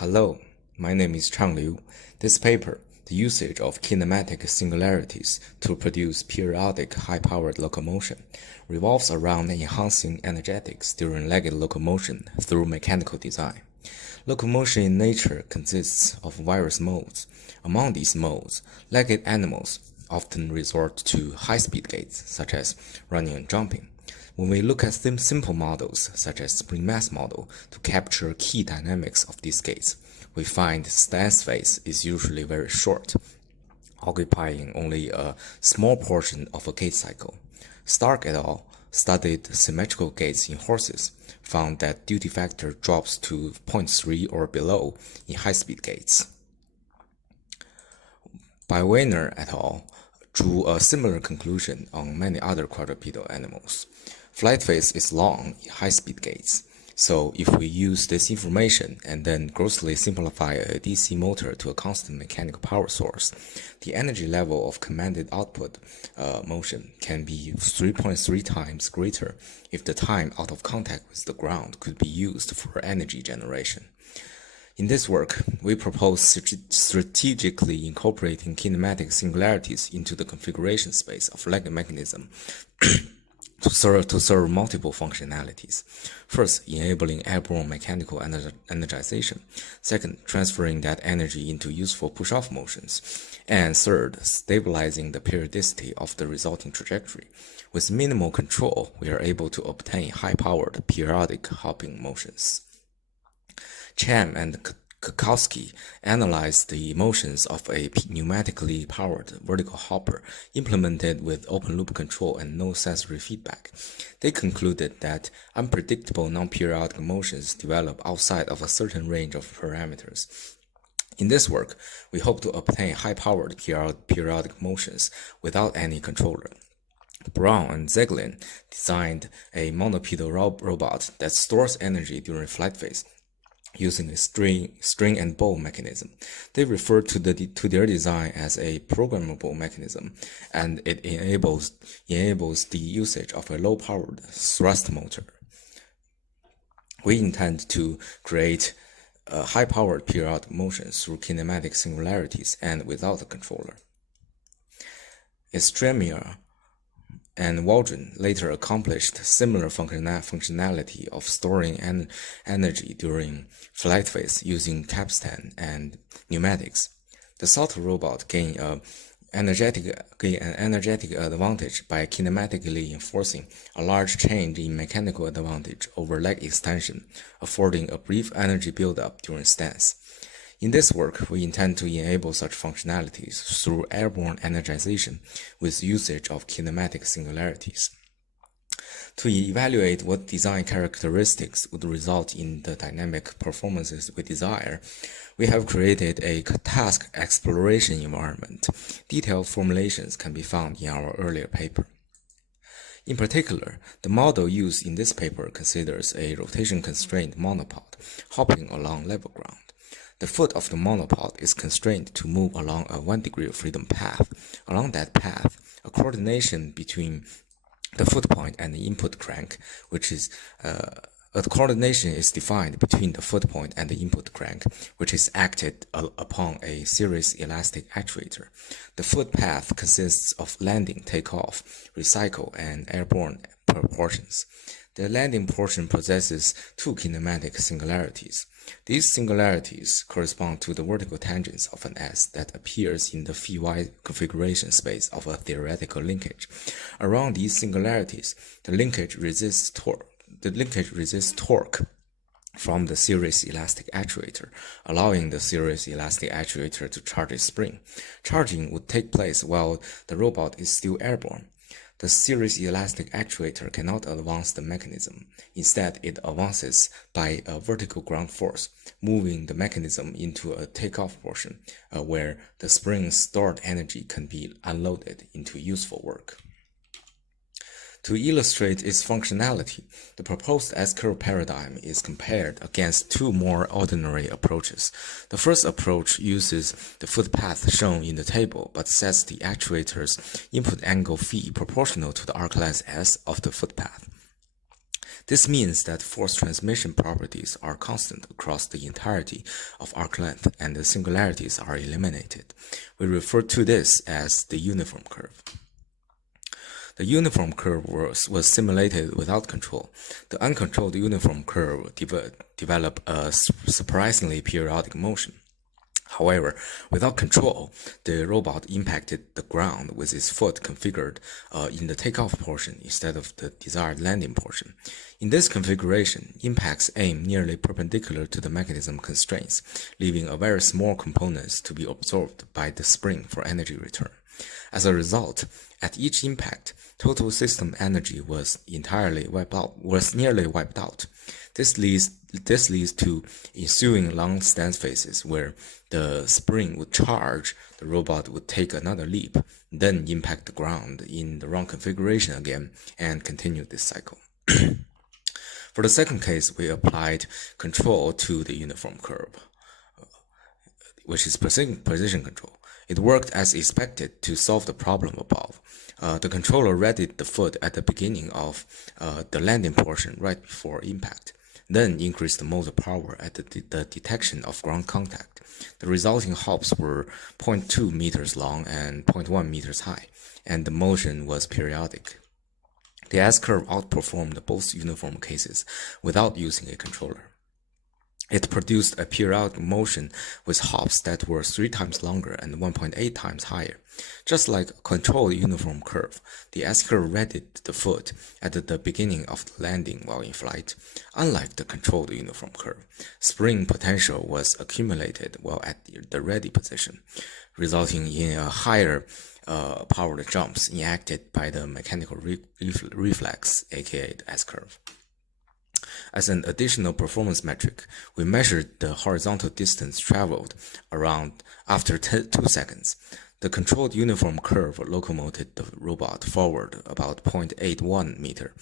Hello, my name is Chang Liu. This paper, the usage of kinematic singularities to produce periodic high-powered locomotion, revolves around enhancing energetics during legged locomotion through mechanical design. Locomotion in nature consists of various modes. Among these modes, legged animals often resort to high-speed gaits, such as running and jumping. When we look at simple models, such as spring mass model, to capture key dynamics of these gaits, we find stance phase is usually very short, occupying only a small portion of a gait cycle. Stark et al. Studied symmetrical gaits in horses, found that duty factor drops to 0.3 or below in high-speed gaits. Weiner et al. Drew a similar conclusion on many other quadrupedal animals. Flight phase is long in high-speed gaits, so if we use this information and then grossly simplify a DC motor to a constant mechanical power source, the energy level of commanded output motion can be 3.3 times greater if the time out of contact with the ground could be used for energy generation. In this work, we propose strategically incorporating kinematic singularities into the configuration space of legged mechanism to serve multiple functionalities. First, enabling airborne mechanical energization. Second, transferring that energy into useful push-off motions. And third, stabilizing the periodicity of the resulting trajectory. With minimal control, we are able to obtain high-powered periodic hopping motions. Cham and Kukowski analyzed the motions of a pneumatically powered vertical hopper implemented with open-loop control and no sensory feedback. They concluded that unpredictable non-periodic motions develop outside of a certain range of parameters. In this work, we hope to obtain high-powered periodic motions without any controller. Brown and Zeglin designed a monopedal robot that stores energy during flight phase using a string and bow mechanism. They refer to their design as a programmable mechanism, and it enables the usage of a low-powered thrust motor. We intend to create high-powered periodic motions through kinematic singularities and without a controller. Estremia and Waldron later accomplished similar functionality of storing energy during flight phase using capstan and pneumatics. The Salter robot gained an energetic advantage by kinematically enforcing a large change in mechanical advantage over leg extension, affording a brief energy buildup during stance. In this work, we intend to enable such functionalities through airborne energization with usage of kinematic singularities. To evaluate what design characteristics would result in the dynamic performances we desire, we have created a task exploration environment. Detailed formulations can be found in our earlier paper. In particular, the model used in this paper considers a rotation-constrained monopod hopping along level ground. The foot of the monopod is constrained to move along a 1 degree of freedom path. Along that path, a coordination between the foot point and the input crank, a coordination is defined between the foot point and the input crank, which is acted upon a series elastic actuator. The foot path consists of landing, takeoff, recycle, and airborne portions. The landing portion possesses two kinematic singularities. These singularities correspond to the vertical tangents of an S that appears in the phi configuration space of a theoretical linkage. Around these singularities, the linkage resists torque from the series elastic actuator, allowing the series elastic actuator to charge a spring. Charging would take place while the robot is still airborne. The series elastic actuator cannot advance the mechanism. Instead, it advances by a vertical ground force, moving the mechanism into a takeoff portion, where the spring's stored energy can be unloaded into useful work. To illustrate its functionality, the proposed SCurve paradigm is compared against two more ordinary approaches. The first approach uses the foot path shown in the table, but sets the actuator's input angle phi proportional to the arc length S of the foot path. This means that force transmission properties are constant across the entirety of arc length and the singularities are eliminated. We refer to this as the uniform curve. The uniform curve was simulated without control. The uncontrolled uniform curve developed a surprisingly periodic motion. However, without control, the robot impacted the ground with its foot configured in the takeoff portion instead of the desired landing portion. In this configuration, impacts aim nearly perpendicular to the mechanism constraints, leaving a very small components to be absorbed by the spring for energy return. As a result, at each impact, total system energy was nearly wiped out. This leads to ensuing long stance phases where the spring would charge, the robot would take another leap, then impact the ground in the wrong configuration again, and continue this cycle. For the second case, we applied control to the uniform curve, which is position control. It worked as expected to solve the problem above. The controller readied the foot at the beginning of the landing portion right before impact, then increased the motor power at the detection of ground contact. The resulting hops were 0.2 meters long and 0.1 meters high, and the motion was periodic. The SCurve outperformed both uniform cases without using a controller. It produced a periodic motion with hops that were 3 times longer and 1.8 times higher. Just like a controlled uniform curve, the SCurve readied the foot at the beginning of the landing while in flight. Unlike the controlled uniform curve, spring potential was accumulated while at the ready position, resulting in a higher powered jumps enacted by the mechanical reflex, aka the SCurve. As an additional performance metric, we measured the horizontal distance traveled around after 2 seconds. The controlled uniform curve locomoted the robot forward about 0.81 meter.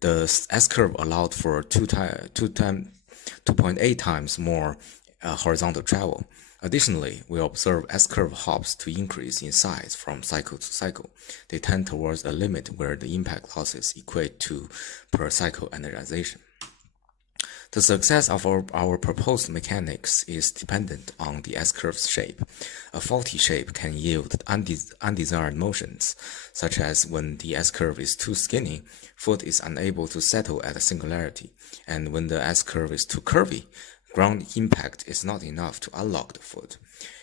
The SCurve allowed for 2.8 times more horizontal travel. Additionally, we observe SCurve hops to increase in size from cycle to cycle. They tend towards a limit where the impact losses equate to per cycle energization. The success of our proposed mechanics is dependent on the SCurve's shape. A faulty shape can yield undesired motions, such as when the SCurve is too skinny, foot is unable to settle at a singularity, and when the SCurve is too curvy, ground impact is not enough to unlock the foot.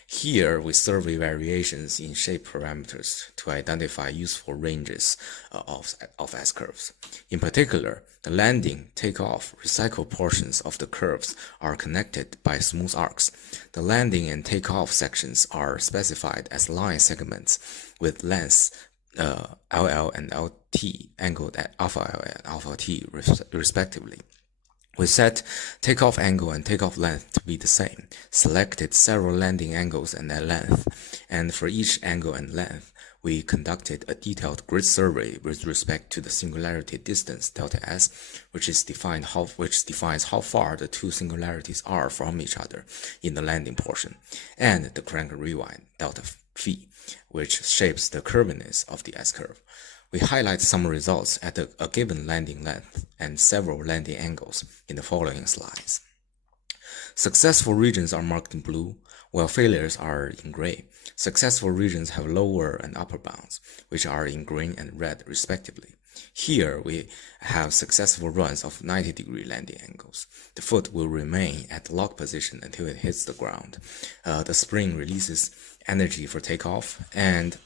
Here, we survey variations in shape parameters to identify useful ranges of SCurves. In particular, the landing, takeoff, recycle portions of the curves are connected by smooth arcs. The landing and takeoff sections are specified as line segments with lengths LL and LT angled at alpha L and alpha T respectively. We set takeoff angle and takeoff length to be the same, selected several landing angles and their length, and for each angle and length, we conducted a detailed grid survey with respect to the singularity distance delta S, which defines how far the two singularities are from each other in the landing portion, and the crank rewind delta phi, which shapes the curviness of the SCurve. We highlight some results at a given landing length and several landing angles in the following slides. Successful regions are marked in blue, while failures are in gray. Successful regions have lower and upper bounds, which are in green and red respectively. Here we have successful runs of 90-degree landing angles. The foot will remain at lock position until it hits the ground. The spring releases energy for takeoff, and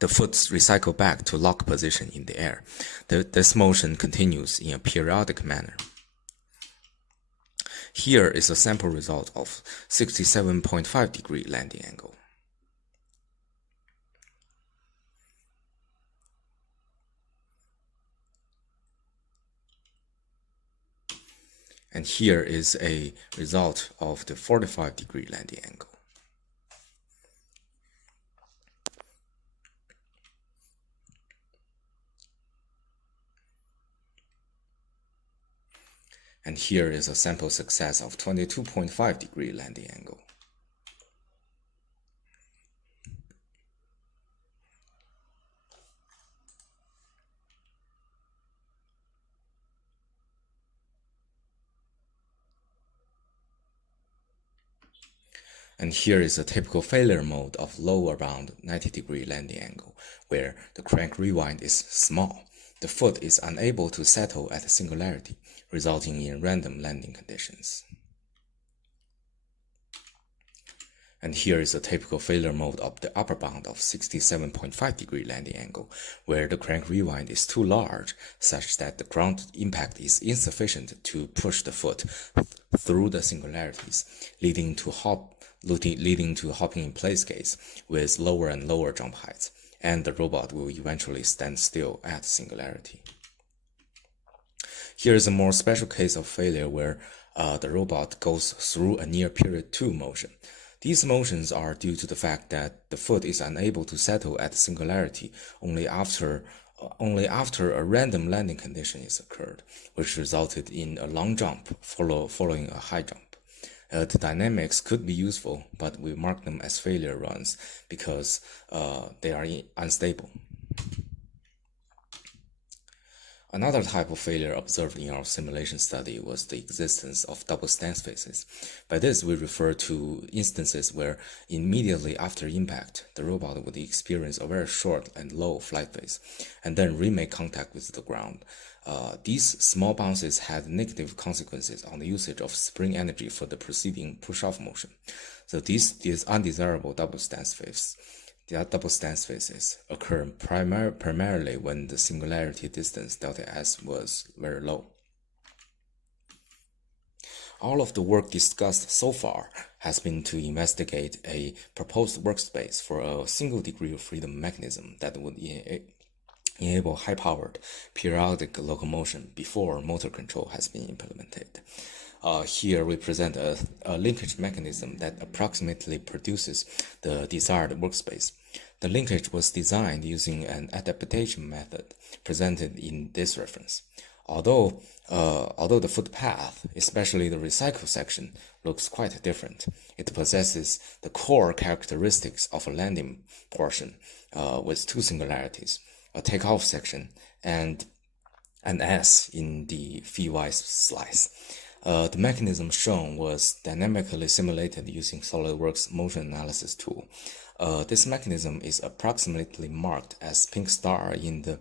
the foot recycles back to lock position in the air. This motion continues in a periodic manner. Here is a sample result of 67.5-degree landing angle. And here is a result of the 45-degree landing angle. And here is a sample success of 22.5-degree landing angle. And here is a typical failure mode of low around 90-degree landing angle, where the crank rewind is small. The foot is unable to settle at a singularity, resulting in random landing conditions. And here is a typical failure mode of the upper bound of 67.5-degree landing angle, where the crank rewind is too large, such that the ground impact is insufficient to push the foot through the singularities, leading to hopping in place gaits with lower and lower jump heights, and the robot will eventually stand still at singularity. Here is a more special case of failure where the robot goes through a near period 2 motion. These motions are due to the fact that the foot is unable to settle at singularity only after a random landing condition is occurred, which resulted in a long jump following a high jump. The dynamics could be useful, but we mark them as failure runs because they are unstable. Another type of failure observed in our simulation study was the existence of double stance phases. By this, we refer to instances where immediately after impact, the robot would experience a very short and low flight phase, and then remake contact with the ground. These small bounces had negative consequences on the usage of spring energy for the preceding push-off motion. So these undesirable double stance phases occur primarily when the singularity distance delta S was very low. All of the work discussed so far has been to investigate a proposed workspace for a single degree of freedom mechanism that would enable high-powered periodic locomotion before motor control has been implemented. Here we present a linkage mechanism that approximately produces the desired workspace. The linkage was designed using an adaptation method presented in this reference. Although the footpath, especially the recycle section, looks quite different, it possesses the core characteristics of a landing portion with two singularities, a takeoff section and an S in the phi-y slice. The mechanism shown was dynamically simulated using SolidWorks motion analysis tool. This mechanism is approximately marked as pink star in the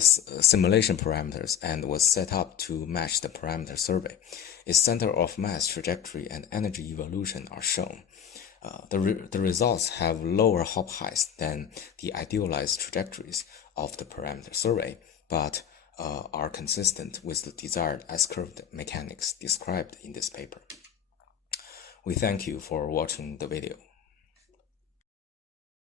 simulation parameters and was set up to match the parameter survey. Its center of mass trajectory and energy evolution are shown. The results have lower hop heights than the idealized trajectories of the parameter survey, but are consistent with the desired SCurve mechanics described in this paper. We thank you for watching the video.